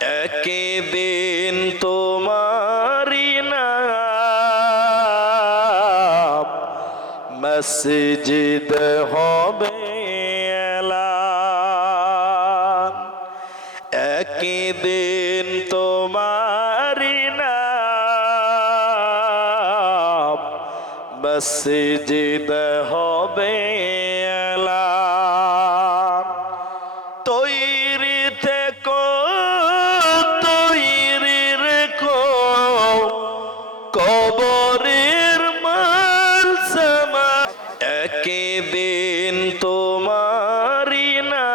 একদিন তোমারি নাম মসজিদ হবে এলান। একদিন তোমারি নাম মসজিদ হবে এলান। তৈরি থেকো তৈরি রেখো কবরের মাল সামান। একদিন তোমারি নাম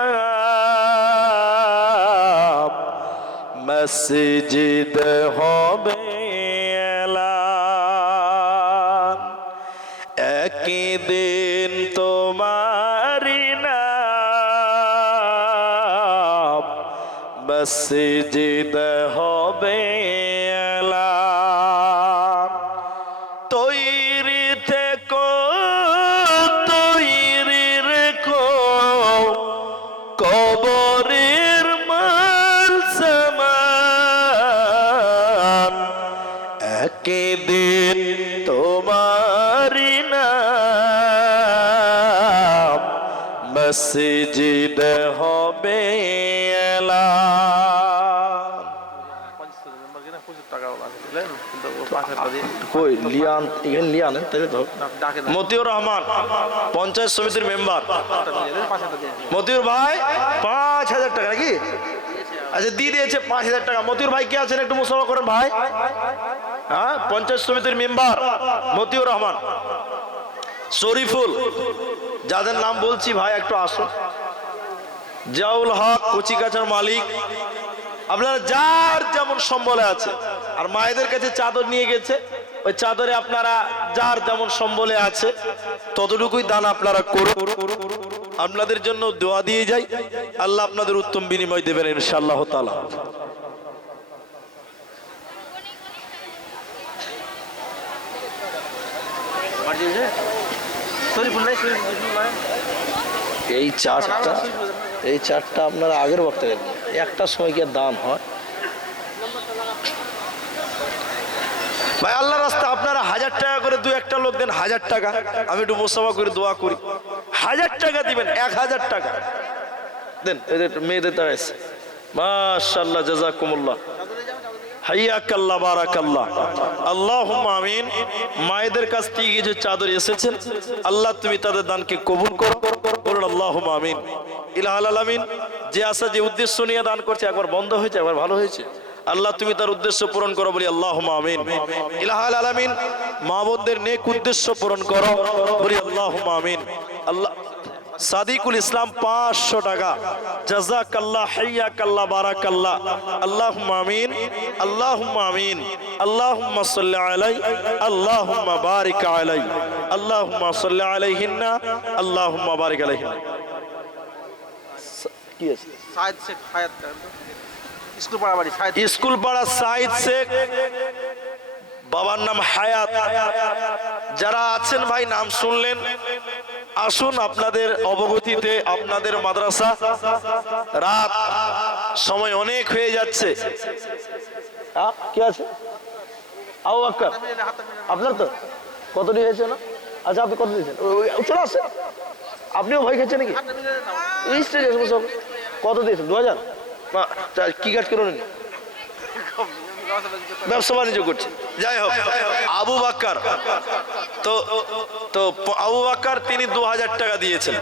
মসজিদ হবে এলান। একদিন তোমারি নাম মসজিদ হবে এলান। তৈরি থেকো তৈরি রেখো কবরের মাল সামান। একদিন তোমারি নাম মসজিদ হবে এলান। মতিউর রহমান পঞ্চায়েত সমিতির মেম্বার। মতিউর ভাই ৫,০০০ টাকা নাকি? আচ্ছা দিয়ে দিয়েছে ৫,০০০ টাকা। মতিউর ভাই কে আছেন একটু মুসলমান করেন ভাই। হ্যাঁ, পঞ্চায়েত সমিতির মেম্বার মতিউর রহমান। শরীফুল, যাদের নাম বলছি ভাই একটু আসুন। জিয়াউল হক কচিকাচার মালিক। আপনারা যার যেমন সম্বলে আছে, আর মায়েদের কাছে চাদর নিয়ে গেছে, ওই চাদরে আপনারা যার যেমন সম্বলে আছে ততটুকুই দান আপনারা করুন। আপনাদের জন্য দোয়া দিয়ে যাই, আল্লাহ আপনাদের উত্তম বিনিময় দেবেন ইনশাআল্লাহ তাআলা। এই চারটা আপনারা আগের বক্তব্য একটা সময় কি দান হয় ভাই? আল্লাহ রাস্তা আপনারা ১০০০ টাকা করে দু একটা লোক দেন, ১০০০ টাকা। আমি একটু মুসাফা করে দোয়া করি। ১০০০ টাকা দিবেন, ১০০০ টাকা দেন। মেয়েদের দ্বারা এসে মাশাআল্লাহ, জাযাকুমুল্লাহ, হাইয়াকাল্লাহ, বারাকাল্লাহ, আল্লাহুম্মা আমিন। মায়েদের কাছ থেকে যে চাদর এসেছেন, আল্লাহ তুমি তাদের দানকে কবুল করো, বলুন আল্লাহুম্মা আমিন। ইলাহুল আলামিন যে আশা যে উদ্দেশ্য নিয়ে দান করছে, একবার বন্ধ হয়েছে একবার ভালো হয়েছে, আল্লাহ তুমি তার উদ্দেশ্য পূরণ করো, বলি আল্লাহুম্মা আমিন। ইলাহুল আলামিন মা বোনদের নেক উদ্দেশ্য পূরণ করো, বলি আল্লাহুম্মা আমিন। আল্লাহ সাদিকুল ইসলাম ৫০০ টাকা, জাযাকাল্লাহ, হাইয়াকাল্লাহ, বারাকাল্লাহ, আল্লাহুম্মা আমিন, আল্লাহুম্মা আমিন। আল্লাহুম্মা সাল্লি আলাই, আল্লাহুম্মা বারিক আলাই, আল্লাহুম্মা সাল্লি আলাইহিন্না, আল্লাহুম্মা বারিক আলাইহিন্না। কি আছে? সাইদ শেখ হায়াত, স্কুলপাড়া বাড়ি, স্কুলপাড়া সাইদ শেখ, বাবার নাম হায়াত। যারা আছেন ভাই নাম শুনলেন, আসুন আপনাদের অবগতিতে আপনাদের মাদ্রাসা, রাত সময় অনেক হয়ে যাচ্ছে। কি আছে? আবু বকর আপনার তো কত নিয়েছে না? আচ্ছা আপনি কত দিয়েছেন? চলে আসেন। আপনিও ভয় খেয়েছেন নাকি? কত দিয়েছেন? ২০০০। কি কাজ করুন? ব্যবসা বাণিজ্য করছে। যাই হোক, আবু বকর তো আবু বকর তিনি ২০০০ টাকা দিয়েছেন।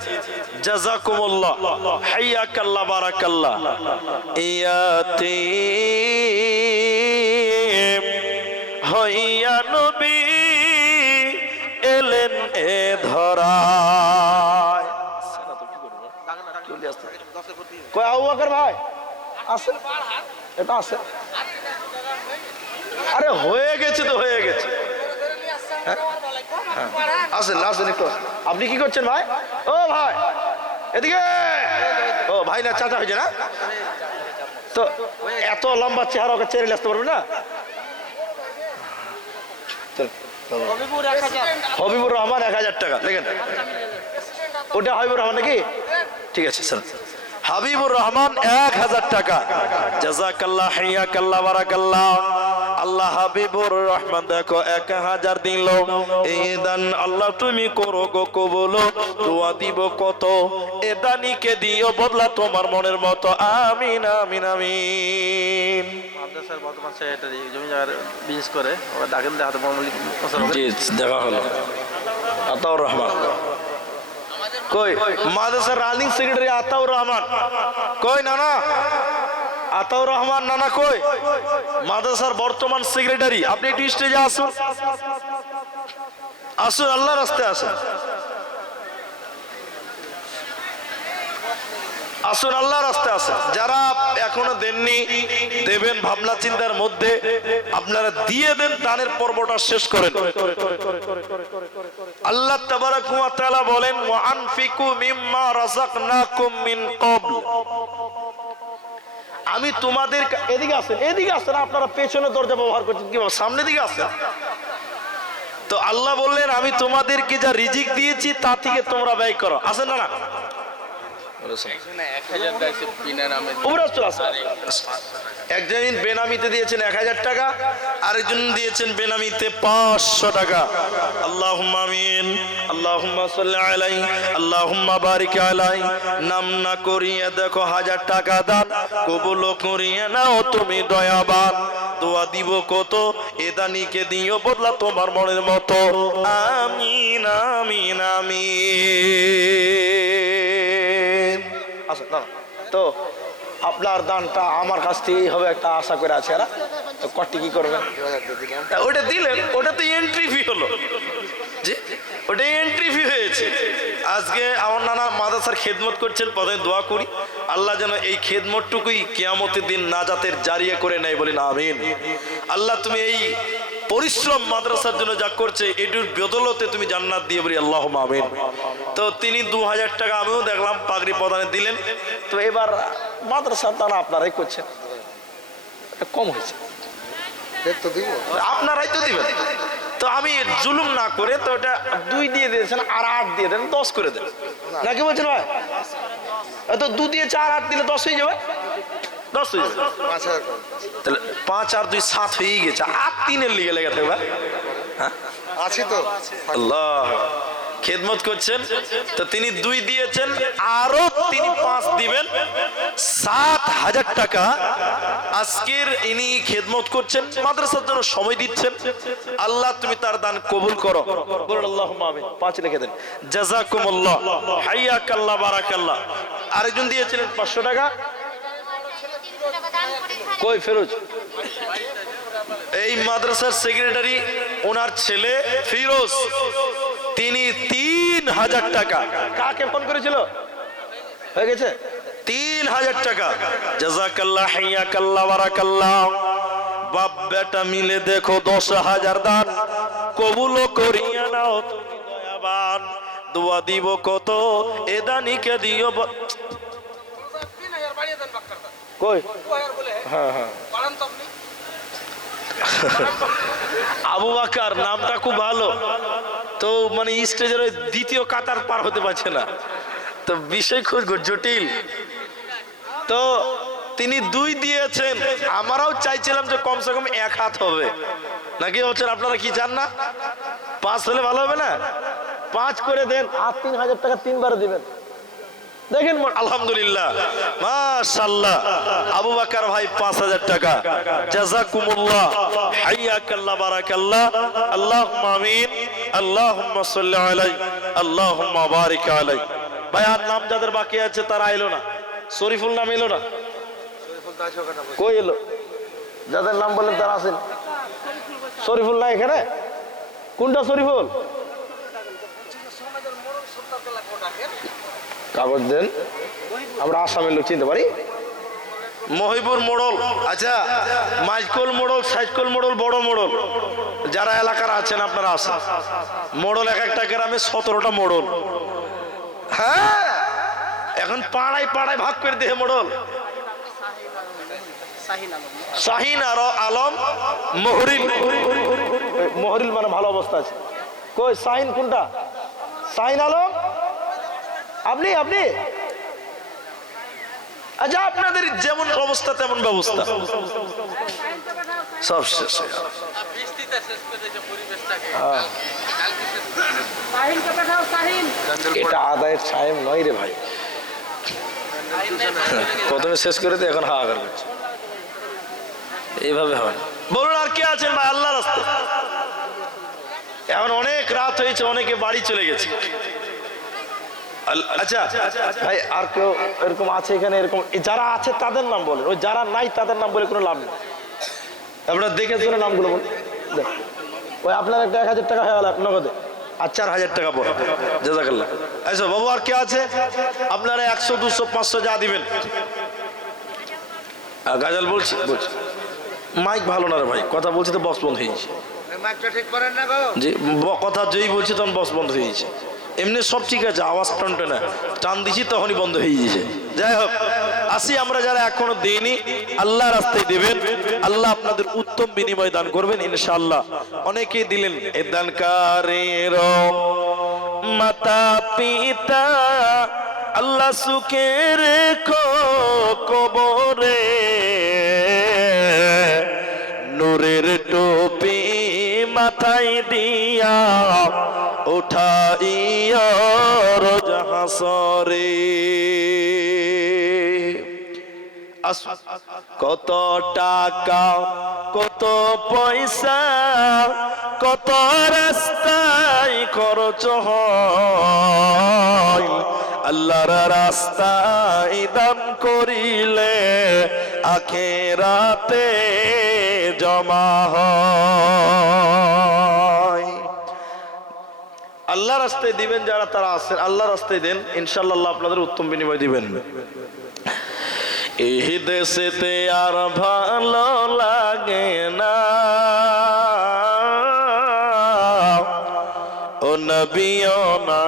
জাযাকুমুল্লাহ, হাইয়াকাল্লাহ, বারাকাল্লাহ। ইয়াতীম হইয়া নবী এলেন এ ধরায়। কই আবু বকর ভাই আসেন, এটা আছে। আরে হয়ে গেছে তো হয়ে গেছে। আসেন আসেন একটু। আপনি কি করছেন ভাই? ও ভাই এদিকে। ও ভাই না, চাচা হয়েছে না? তো এত লম্বা চেহারা ওকে চেহারা আসতে পারবে না? হবিবুর রহমান ১০০০ টাকা লেখেন। ওটা হবিবুর রহমান নাকি? ঠিক আছে স্যার। হাবিবুর রহমান 1000 টাকা। জাযাকাল্লাহ, হাইয়াকাল্লাহ, বারাকাল্লাহ। আল্লাহ হাবিবুর রহমান দেখো 1000 দিল। এই দান আল্লাহ তুমি করো গো কবুল। দোয়া দিব কত, এ দানিকে দিও বদলা তোমার মনের মতো। আমিন আমিন আমিন। মাদ্রাসার বর্তমান সেক্রেটারি জমি জায়গার বিজনেস করে, ওরা ডাকেন হাতে মামুলি জি দেখা হলো। আতাউর রহমান কই? মাদ্রাসার রানিং সেক্রেটারি আতাউর রহমান কই? নানা আতাউর রহমান নানা কই? মাদ্রাসার বর্তমান সেক্রেটারি, আপনি একটু স্টেজে আসুন, আসুন, আল্লাহর রাস্তায় আসুন, আসুন, আল্লাহর রাস্তায় আসুন। যারা এখনো দেননি, দেবেন ভাবনা চিন্তার মধ্যে, আপনারা দিয়ে দেন, দানের পর্বটা শেষ করেন। আল্লাহ তাবারাক ওয়া তাআলা বলেন, ওয়া আনফিকু মিম্মা রাযাকনাকুম মিন ক্বাবল। আমি তোমাদের এদিকে আসেন, এদিকে আসেন, আপনারা পেছনে দরজা ব্যবহার করছেন কি সামনের দিকে আসেন। তো আল্লাহ বললেন আমি তোমাদেরকে যা রিজিক দিয়েছি তা থেকে তোমরা ব্যয় করো। আসেন না? একজন বেনামিতে দিয়েছেন 1000 টাকা, আরেকজন দিয়েছেন বেনামিতে 500 টাকা। আল্লাহুম্মা আমিন, আল্লাহুম্মা সাল্লি আলাইহি, আল্লাহুম্মা বারিক আলাইহি। নাম না করিয়ে দেখো 1000 টাকা দান কবুল করিয়ে নাও তুমি দয়াবান। দোয়া দিব কত, এ দানিকে দিও বদলা তোমার মনের মতো। আমিন আমিন আমিন। তো আপনার দানটা আমার কাছ থেকেই হবে একটা আশা করে আছে। এরা তো কটি কি করবেন? ওটা দিলেন, ওটা তো এন্ট্রি ফি হলো। জি, ওটা এন্ট্রি ফি হয়েছে। আজকে আমার নানা মাদ্রাসার খেদমত করছেন, প্রথমে দোয়া করি আল্লাহ যেন এই খেদমতটুকুই কিয়ামতের দিন নাজাতের জারিয়া করে নেয়, বলেন আমিন। আল্লাহ তুমি এই পরিশ্রম মাদ্রাসার জন্য যা করছে এটির বদলতে তুমি জান্নাত দিয়ে, বলি আল্লাহুম্মা আমিন। তো তিনি 2000 টাকা আমিও দেখলাম পাগড়ি প্রদানে দিলেন। তো এবার মাদ্রাসার দান আপনারাই করছেন, কম হয়েছে, আপনারাই তো দিবেন। তো আমি জুলুম না করে তো এটা 2 দিয়ে দিয়েছেন, আর 8 দিয়ে দেন, 10 করে দেন, নাকি বলছেন ভাই? তো 2 দিয়ে 4 8 দিলে 10 হয়ে যাবে, 10 হয়ে যাবে। তাহলে 5 আর 2 7 হয়ে গেছে, 8 3 লিগে লেগে থাকবে। হ্যাঁ আছে তো। আল্লাহ খেদমত করছেন, তো তিনি 2 দিয়েছেন, আরো তিনি 5 দিবেন, 7000 টাকা। আজকের ইনি খেদমত করছেন, মাদ্রাসার জন্য সময় দিচ্ছেন। আল্লাহ তুমি তার দান কবুল করো, বলুন আল্লাহুম্মা আমিন। 5 লিখে দেন। জাযাকুমুল্লাহ, হাইয়াকাল্লাহ, বারাকাল্লাহ। আরেকজন দিয়েছিলেন 500 টাকা, কই ফিরোজ? এই মাদ্রাসার সেক্রেটারি, ওনার ছেলে ফিরোজ, তিনি 3000 টাকা। কাকে ফোন করেছিল? হয়ে গেছে 3000 টাকা। জাযাকাল্লাহ, হাইয়াকাল্লাহ, বারাকাল্লাহ। বাপ বেটা মিলে দেখো 10000 দান কবুল করিয়া নাও তুমি দয়াবান। দোয়া দিব কত, এ দানিকে দিও। কই? হ্যাঁ হ্যাঁ, আবু বকর নামটা খুব ভালো। তো মানে স্টেজের ওই দ্বিতীয় কাতার পার হতে পারছে না, তো বিষয় খুব জটিল। তো তিনি 2 দিয়েছেন, আমরাও চাইছিলাম যে কমসে কম 1 হাত হবে, নাকি হচ্ছেন? আপনারা কি চান না 5 হলে ভালো হবে না? 5 করে দেন, আর 3000 টাকা 3 বার দিবেন। দেখেন আলহামদুলিল্লাহ, মাশাআল্লাহ। আবু বকর ভাই 5000 টাকা। জাযাকুমুল্লাহ, হাইয়াকাল্লাহ, বারাকাল্লাহ। আল্লাহুম্মা আমিন, আল্লাহুম্মা সাল্লি আলাইহি, আল্লাহুম্মা বারিক আলাইহি। ভাই আর নাম যাদের বাকি আছে তারা আইলো না। শরীফুল নাম এলো না, কই এলো? যাদের নাম বলেন তারা আছেন। শরীফুল না এখানে? কোনটা শরীফুল? কাগজ দেন, আমরা আসামের লোক চিনতে পারি। মহিবুর মোড়ল, আচ্ছা, মাইজকল মোড়ল, সাইজকল মোড়ল, বড় মোড়ল, যারা এলাকার আছেন আপনারা আসেন। মোড়ল এক একটা গ্রামে 17টা মোড়ল। হ্যাঁ, এখন পাড়ায় পাড়ায় ভাগ করে দিয়ে মোড়ল। শাহিন আর আলম মহরিল। মহরিল মানে ভালো অবস্থা আছে। কই শাহিন কোনটা? শাহিন আলম আপনি? আপনি আচ্ছা আপনাদের যেমন অবস্থা তেমন ব্যবস্থা, সব শেষ হয়ে গেল। এটা আদায়ের টাইম নয় রে ভাই, প্রথমে শেষ করে তো এখন হাহাকার করছে, এইভাবে হয়। বলুন আর কে আছেন ভাই আল্লাহ রাস্তা? এখন অনেক রাত হয়েছে, অনেকে বাড়ি চলে গেছে। আচ্ছা ভাই আর কেউ এরকম আছে এখানে? এরকম যারা আছে তাদের নাম বলেন, ওই যারা নাই তাদের নাম বলে কোনো লাভ নেই। আপনারা দেখে শুনে নামগুলো বলুন। ওই আপনার একটা 1000 টাকা হয়ে গেল নগদে, আর 4000 টাকা পরে জাযাকাল্লাহ। আচ্ছা বাবু আর কে আছে? আপনারা 100 200 500 যা দিবেন। গাজাল বলছি মাইক ভালো না রে ভাই, কথা বলছি তো বক্স বন্ধ হয়ে গেছে। জি কথা যেই বলছি তখন বক্স বন্ধ হয়ে গেছে। এমনি সব ঠিক আছে, আওয়াজ টানটে না, টান দিছি তখনই বন্ধ হয়ে গেছে। যাই হোক আসি, আমরা যারা এখনো দেইনি আল্লাহ রাস্তায় দেবেন, আল্লাহ আপনাদের উত্তম বিনিময় দান করবেন ইনশাআল্লাহ। অনেকেই দিলেন। এ দানকারীর মাতা পিতা আল্লাহ সুখে রেখো কবরে, নূরের টুপি মাথায় দিয়া উঠাইয়া রোজ হাসরে। কত টাকা কত পয়সা কত রাস্তায় খরচ হয়, আল্লাহর রাস্তায় দান করিলে আখিরাতে জমা হয়। আল্লাহ রাস্তায় দিবেন যারা, তারা আছেন আল্লাহ রাস্তায় দেন, ইনশাআল্লাহ আল্লাহ আপনাদের উত্তম বিনিময় দিবেন। এই দেশেতে আর ভালো লাগে না ও নবীও না,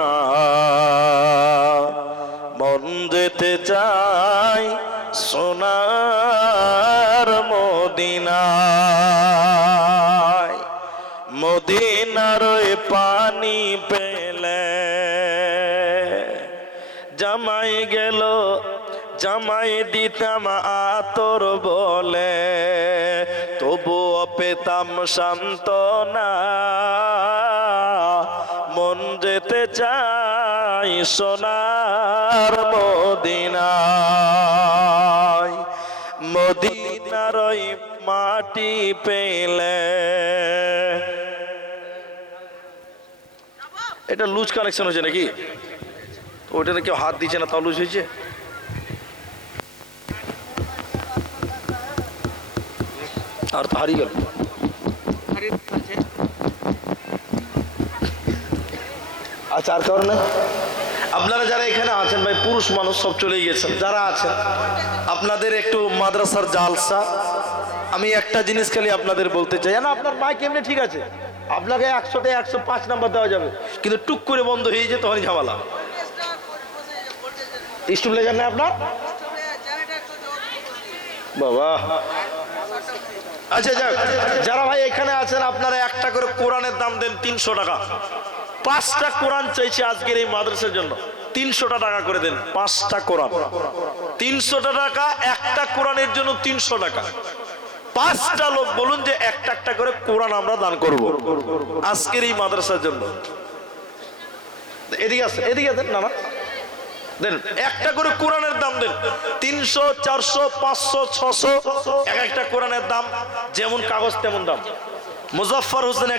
মন যেতে চাই সোনার মদিনায়। মদিনার পানি পেলে জামাই গেল, জামাই দিতাম আতর বলে, তবুও পেতাম সান্ত্বনা, মন যেতে চাই সোনার মদিনায়। মদিনার ওই মাটি পেলে। এটা লুজ কানেকশন হয়েছে নাকি? ওইটাতে কেউ হাত দিচ্ছে না তাও লুজ হয়েছে। আর তো হারিয়ে গেল। আচ্ছা আর কারণে আপনারা যারা এখানে আছেন ভাই, পুরুষ মানুষ সব চলে গেছেন, যারা আছেন আপনাদের একটু মাদ্রাসার জালসা। আমি একটা জিনিস খালি আপনাদের বলতে চাই, না আপনার মাইক এমনি ঠিক আছে, আপনাকে 100তে 105 নাম্বার দেওয়া যাবে, কিন্তু টুক করে বন্ধ হয়ে যায় তখনই ঝামেলা। স্টেবিলাইজার নেই আপনার বাবা? আচ্ছা যাক, যারা ভাই এখানে আছেন আপনারা একটা করে কোরআনের দাম দেন 300 টাকা। 5টা কোরআন চাইছে আজকের এই মাদ্রাসার জন্য, 300 টাকা করে দেন। 5টা কোরআন 300 টাকা, একটা কোরআনের জন্য 300 টাকা। 5টা লোক বলুন যে একটা একটা করে কোরআন আমরা দান করব আজকের এই মাদ্রাসার জন্য। এদিকে আছে, এদিকে দেন না দেন, একটা করে কোরআনের দাম দেন। 300 400 500 600 এক একটা কোরআনের দাম, যেমন কাগজ তেমন দাম। মুজাফফর হোসেন